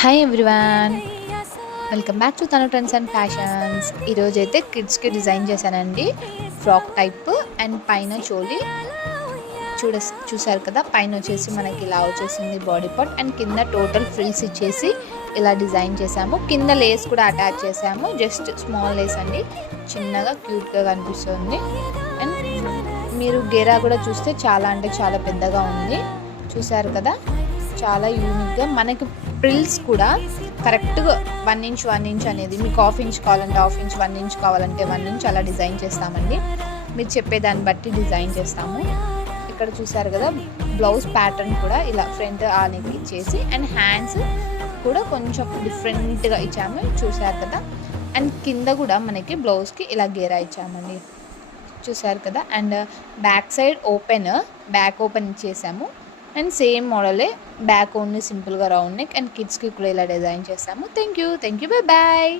Hi everyone, welcome back to తను trends and fashions. ఈరోజైతే కిడ్స్కి డిజైన్ చేశానండి, ఫ్రాక్ టైప్ అండ్ పైన చోలీ చూసారు కదా. పైన వచ్చేసి మనకి ఇలా వచ్చేసింది బాడీ పార్ట్ అండ్ కింద టోటల్ ఫ్రిల్స్ ఇచ్చేసి ఇలా డిజైన్ చేసాము. కింద లేస్ కూడా అటాచ్ చేసాము, జస్ట్ స్మాల్ లేస్ అండి, చిన్నగా క్యూట్గా కనిపిస్తుంది. అండ్ మీరు గేరా కూడా చూస్తే చాలా అంటే చాలా పెద్దగా ఉంది, చూసారు కదా. చాలా యూనిక్గా మనకి ప్రిల్స్ కూడా కరెక్ట్గా 1 ఇంచ్ 1 ఇంచ్ అనేది, మీకు 1/2 ఇంచ్ కావాలంటే 1/2 ఇంచ్, 1 ఇంచ్ కావాలంటే 1 ఇంచ్ అలా డిజైన్ చేస్తామండి. మీరు చెప్పేదాన్ని బట్టి డిజైన్ చేస్తాము. ఇక్కడ చూసారు కదా, బ్లౌజ్ ప్యాటర్న్ కూడా ఇలా ఫ్రంట్ ఆనికి ఇచ్చేసి అండ్ హ్యాండ్స్ కూడా కొంచెం డిఫరెంట్గా ఇచ్చాము, చూసారు కదా. అండ్ కింద కూడా మనకి బ్లౌజ్కి ఇలా గేరా ఇచ్చామండి, చూసారు కదా. And back side back open ఇచ్చేసాము. అండ్ సేమ్ మోడలే బ్యాక్ ఓన్లీ సింపుల్గా రౌండ్ నెక్. అండ్ కిడ్స్కి కూడా ఇలా డిజైన్ చేస్తాము. Thank you, bye bye.